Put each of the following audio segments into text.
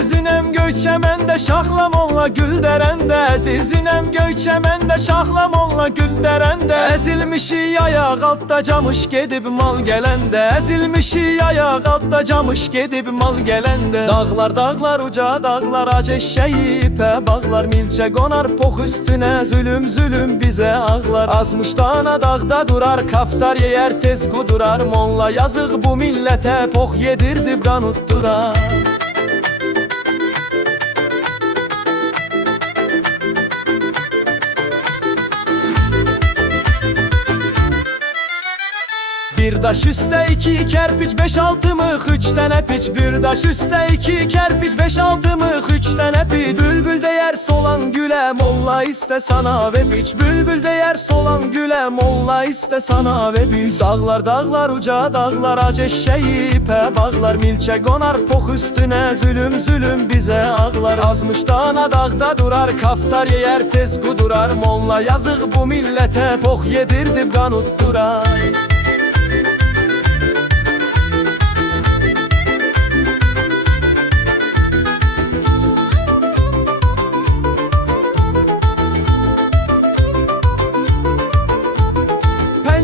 Əzizinem Göyçəməndə şaxlam onla gül dərəndə, Əzizinem Göyçəməndə şaxlam onla gül dərəndə. Əzilmişik ayaq altda camış gedib mal gələndə, Əzilmişik ayaq altda camış gedib mal gələndə. Dağlar dağlar uca dağlar ac eşşəyi ipə bağlar, milçə qonar pox üstünə zülüm zülüm bizə ağlar. Azmış dana dağda durar kaftar yeyər tez qudurar, molla yazıq bu millətə pox yedirdib qan utdurar. Bir daş üstə iki kərpic, 5-6 mıx, 3 dənə piç. Bir daş üstə iki kərpic, 5-6 mıx, 3 dənə piç. Bülbül deyər solan gülə, molla istə sana və piç. Bülbül deyər solan gülə, molla istə sana və piç. Dağlar dağlar uca dağlar ac eşşəyi ipə bağlar, milçə qonar pox üstünə zülüm zülüm bizə ağlar. Azmış dana dağda durar kaftar yeyər tez qudurar, molla yazıq bu millətə pox yedirdib qan utdurar.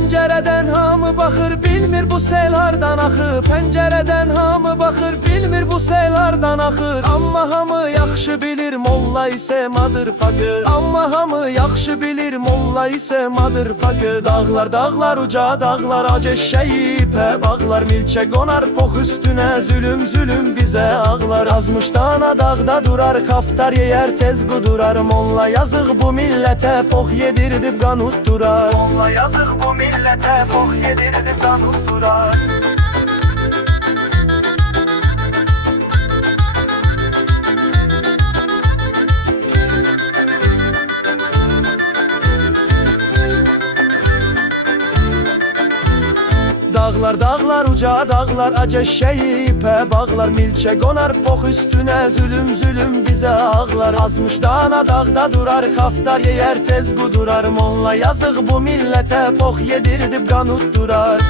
Pəncərədən hamı baxır, bilmir bu sel hardan axır. Pəncərədən hamı baxır, bilmir bu sel hardan axır. Amma hamı yaxşı bilir, molla isə madır faqır. Amma hamı yaxşı bilir, molla isə madır faqır. Dağlar dağlar uca dağlar ac eşşəyi ipə bağlar, milçə qonar pox üstünə zülüm zülüm bizə ağlar. Azmış dana dağda durar kaftar yeyər tez qudurar, molla yazıq bu millətə pox yedirdib qan utdurar. Molla yazıq bu millətə pox yedirdib qan utdurar. Dağlar dağlar uca dağlar ac eşşəyi ipə bağlar, milçə qonar pox üstünə zülüm zülüm bizə ağlar. Azmış dana dağda durar kaftar yeyər tez qudurar, molla yazıq bu millətə pox yedirdib qan utdurar.